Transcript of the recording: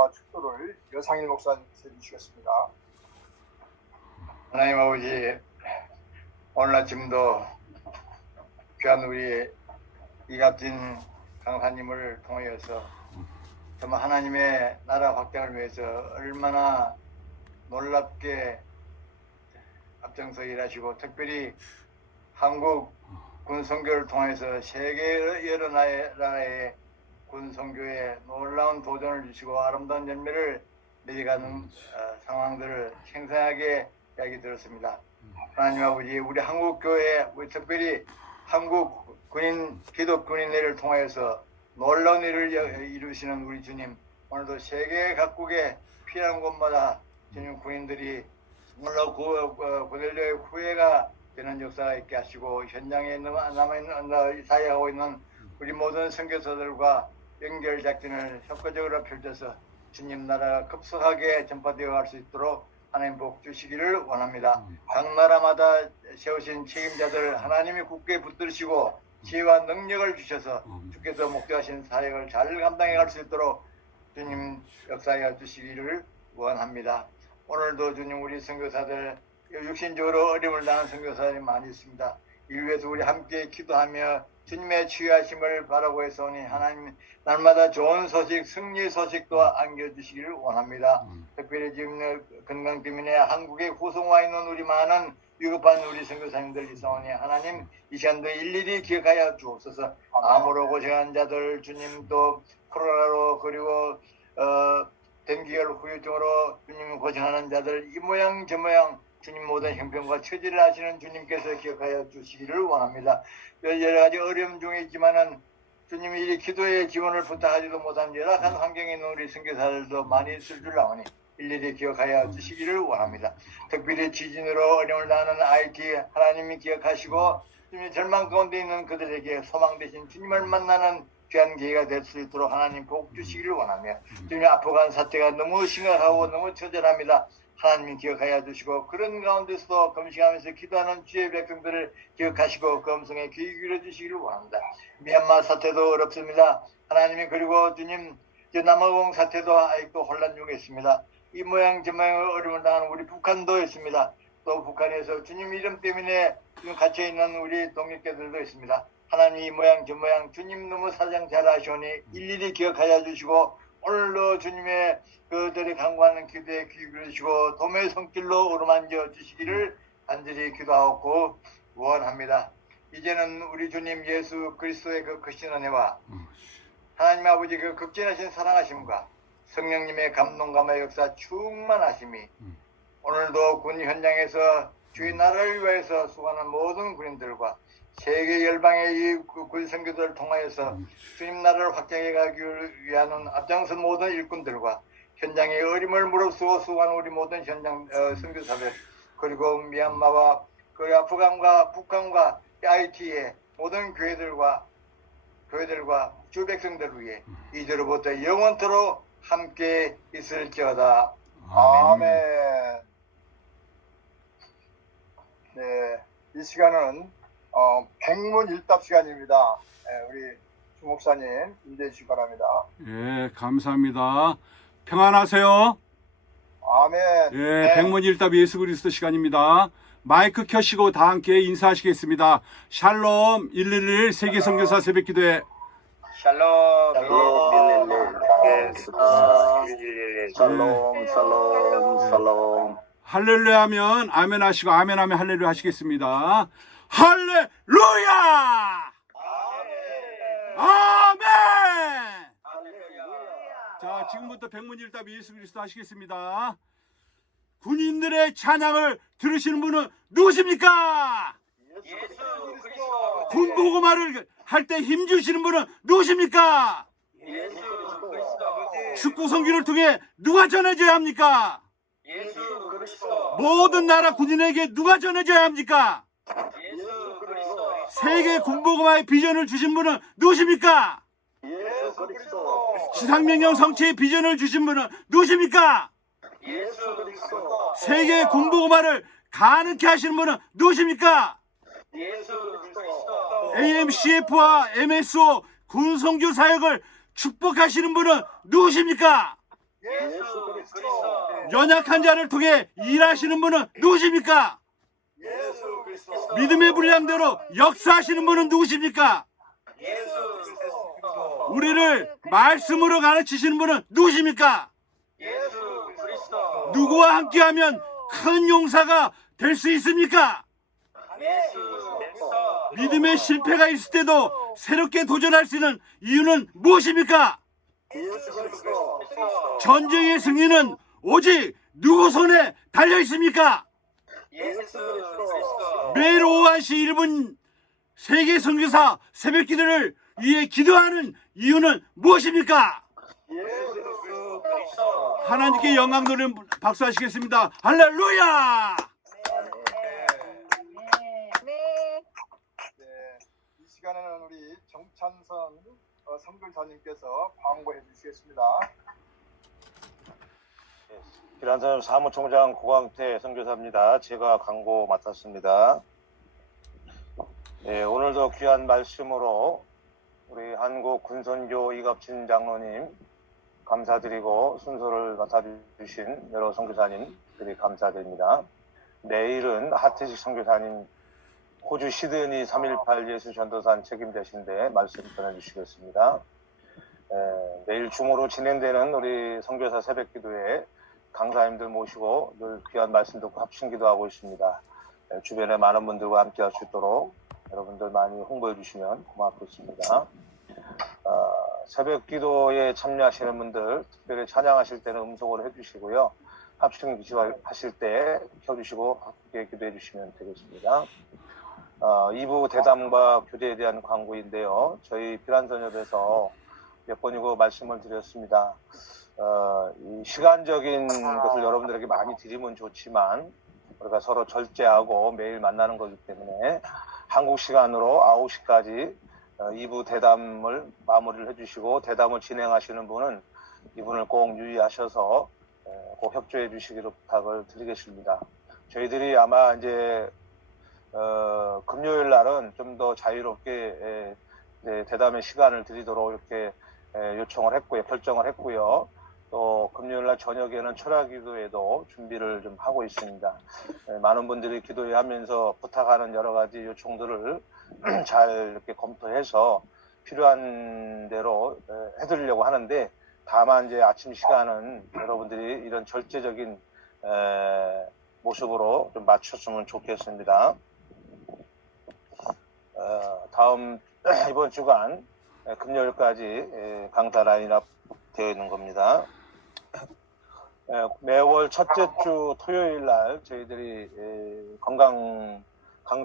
기도와 축도를 여상일 목사님께서 해주시겠습니다. 하나님 아버지 오늘 아침도 귀한 우리 이갑진 강사님을 통하여서 정말 하나님의 나라 확장을 위해서 얼마나 놀랍게 앞장서 일하시고 특별히 한국 군 선교를 통해서 세계 여러 나라의 군 선교에 놀라운 도전을 주시고 아름다운 열매를 맺어가는 어, 상황들을 생생하게 이야기 들었습니다. 하나님 아버지 우리 한국 교회 우리 특별히 한국 군인 기독 군인회를 통해서 놀라운 일을 여- 이루시는 우리 주님 오늘도 세계 각국의 피난 곳마다 주님 군인들이 물론 구, 어, 구del료의 후회가 되는 역사가 있게 하시고 현장에 남아- 남아있는 어, 사역하고 있는 우리 모든 선교사들과 연결 작전을 효과적으로 펼쳐서 주님 나라가 급속하게 전파되어 갈 수 있도록 하나님 복 주시기를 원합니다. 각 나라마다 세우신 책임자들 하나님이 굳게 붙들으시고 지혜와 능력을 주셔서 주께서 목표하신 사역을 잘 감당해 갈 수 있도록 주님 역사해 주시기를 원합니다. 오늘도 주님 우리 선교사들 육신적으로 어려움을 당한 선교사들이 많이 있습니다. 이 위해서 우리 함께 기도하며 주님의 치유하심을 바라고 해서오니 하나님 날마다 좋은 소식, 승리 소식도 안겨주시기를 원합니다. 특별히 지금 건강 때문에 한국에 후송와 있는 우리 많은 위급한 우리 선교사님들 있사오니 하나님 이 시간도 일일이 기억하여 주옵소서 암으로 고생한 자들 주님 또 코로나로 그리고 어, dengi열 후유증으로 주님 고생하는 자들 이 모양 저 모양 주님 모든 형편과 처지를 하시는 주님께서 기억하여 주시기를 원합니다. 여러 가지 어려움 중에 있지만은 주님이 이 기도의 지원을 부탁하지도 못한 열악한 환경에 있는 우리 선교사들도 많이 있을 줄 아오니 일일이 기억하여 주시기를 원합니다. 특별히 지진으로 어려움을 당하는 IT 하나님이 기억하시고 주님의 절망 가운데 있는 그들에게 소망 대신 주님을 만나는 귀한 기회가 될 수 있도록 하나님 복 주시기를 원하며 주님의 아프간 사태가 너무 심각하고 너무 처절합니다. 하나님이 기억하여 주시고 그런 가운데서도 금식하면서 기도하는 주의 백성들을 기억하시고 검성에 귀 기울여 주시기를 원합니다. 미얀마 사태도 어렵습니다. 하나님이 그리고 주님 저 남아공 사태도 아직도 혼란 중에 있습니다. 이 모양 저 모양 어려움을 당하는 우리 북한도 있습니다. 또 북한에서 주님 이름 때문에 지금 갇혀 있는 우리 동역자들도 있습니다. 하나님 이 모양 저 모양 주님 너무 사장 잘하시오니 일일이 기억하여 주시고 오늘도 주님의 그들이 강구하는 기도에 귀 기울이시고 도매의 손길로 오르만져 주시기를 간절히 기도하고 원합니다. 이제는 우리 주님 예수 그리스도의 그 크신 은혜와 하나님 아버지 그 극진하신 사랑하심과 성령님의 감동감화 역사 충만하심이 오늘도 군 현장에서 주의 나라를 위해서 수고하는 모든 군인들과 세계 열방의 이 군 선교들을 통하여서 주님 나라를 확장해 가기 위한 앞장선 모든 일꾼들과 현장의 어림을 무릅쓰고 수고하는 우리 모든 현장 어, 선교사들 그리고 미얀마와 그 아프간과 북한과 IT의 모든 교회들과 교회들과 주 백성들을 위해 이제로부터 영원토록 함께 있을지어다. 아멘. 네, 이 시간은 어, 백문 일답 시간입니다. 네, 우리 주 목사님 임대해 주시기 바랍니다. 예, 감사합니다. 평안하세요. 아멘. 예, 네. 백문일답 예수 그리스도 시간입니다. 마이크 켜시고 다 함께 인사하시겠습니다. 샬롬 111 세계 선교사 새벽 기도회 샬롬. 살롬 살롬 살롬 할렐루야 하면 아멘 하시고 아멘 하면 할렐루야 하시겠습니다. 할렐루야! 아멘! 자, 지금부터 백문일답 예수 그리스도 하시겠습니다. 군인들의 찬양을 들으시는 분은 누구십니까? 예수 그리스도. 군보고말을 할때 힘주시는 분은 누구십니까? 예수 그리스도. 축구 성기를 통해 누가 전해져야 합니까? 예수 그리스도. 모든 나라 군인에게 누가 전해져야 합니까? 세계 군보고마의 비전을 주신 분은 누구십니까? 예수 그리스도 지상명령 성취의 비전을 주신 분은 누구십니까? 예수 그리스도. 세계 군보고마를 가능케 하시는 분은 누구십니까? 예수 그리스도. AMCF와 MSO 군성교 사역을 축복하시는 분은 누구십니까? 예수 그리스도 연약한 자를 통해 일하시는 분은 누구십니까? 예수 그리스도 믿음의 분량대로 역사하시는 분은 누구십니까? 예수 그리스도 우리를 말씀으로 가르치시는 분은 누구십니까? 예수 그리스도 누구와 함께하면 큰 용사가 될 수 있습니까? 예수 그리스도 믿음의 실패가 있을 때도 새롭게 도전할 수 있는 이유는 무엇입니까? 예수 그리스도 전쟁의 승리는 오직 누구 손에 달려 있습니까? 예수 그리스도 매일 오후 1시 1분 세계 선교사 새벽 기도를 위해 기도하는 이유는 무엇입니까? 예수 그리스도 하나님께 영광 돌리는 박수 하시겠습니다. 할렐루야! 네, 이 시간에는 우리 정찬선 어, 선교사님께서 광고해 주시겠습니다. 비란선 사무총장 고광태 선교사입니다. 제가 광고 맡았습니다. 예, 오늘도 귀한 말씀으로 우리 한국 군선교 이갑진 장로님 감사드리고 순서를 맡아주신 여러 선교사님들이 감사드립니다. 내일은 하태식 선교사님 호주 시드니 3.18 예수 전도산 책임자신데 말씀 전해주시겠습니다. 예, 내일 중으로 진행되는 우리 선교사 새벽 기도에 강사님들 모시고 늘 귀한 말씀 듣고 합심 기도 하고 있습니다. 예, 주변에 많은 분들과 함께 할 수 있도록 여러분들 많이 홍보해 주시면 고맙겠습니다. 어, 새벽 기도에 참여하시는 분들 특별히 찬양하실 때는 음성으로 해주시고요. 합심 기도하실 때 켜주시고 함께 기도해 주시면 되겠습니다. 어, 2부 대담과 교대에 대한 광고인데요. 저희 비란선협에서 몇 번이고 말씀을 드렸습니다. 어, 이 시간적인 것을 여러분들에게 많이 드리면 좋지만 우리가 서로 절제하고 매일 만나는 거기 때문에 한국 시간으로 9시까지 어, 2부 대담을 마무리를 해주시고 대담을 진행하시는 분은 이분을 꼭 유의하셔서 어, 꼭 협조해 주시기를 부탁을 드리겠습니다. 저희들이 아마 이제 어, 금요일 날은 좀 더 자유롭게 에, 네, 대담의 시간을 드리도록 이렇게 에, 요청을 했고요, 결정을 했고요. 또 금요일 날 저녁에는 철학 기도에도 준비를 좀 하고 있습니다. 에, 많은 분들이 기도회 하면서 부탁하는 여러 가지 요청들을 잘 이렇게 검토해서 필요한 대로 에, 해드리려고 하는데 다만 이제 아침 시간은 여러분들이 이런 절제적인 에, 모습으로 좀 맞췄으면 좋겠습니다. 어, 다음 이번 주간 에, 금요일까지 에, 강사 라인업 되어 있는 겁니다. 에, 매월 첫째 주 토요일 날 저희들이 에, 건강 강좌